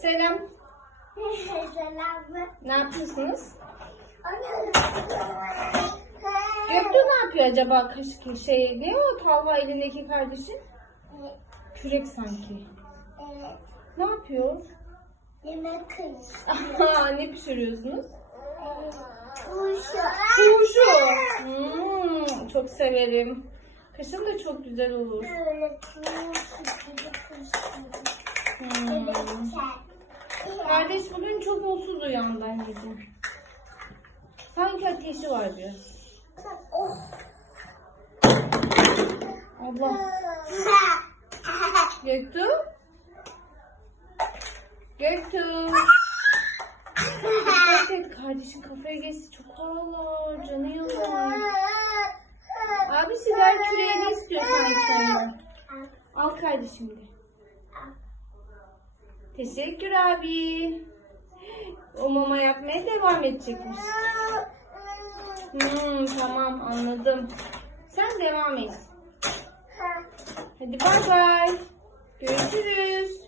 Selam. Selam. Ne yapıyorsunuz? Göktuğ ne yapıyor acaba kaşıklı şey diye o Talha elindeki kardeşin? Evet. Kürek sanki. Evet. Ne yapıyor? Yemek pişiriyor. ne pişiriyorsunuz? Turşu. Turşu. Hmm, çok severim. Kışın da çok güzel olur. Evet. Kardeş bugün çok mutsuz uyandı anneciğim. Sanki ateşi var biraz. Oh. Allah. Göktuğ. Göktuğ. Dikkat et kardeşin kafaya geçti. Çok ağlar. Canı yanar. Abi sizler küreği ne istiyor sanki? Al kardeşim de. Teşekkür abi. O mama yapmaya devam edecekmiş. Hmm, tamam anladım. Sen devam et. Hadi bay bay. Görüşürüz.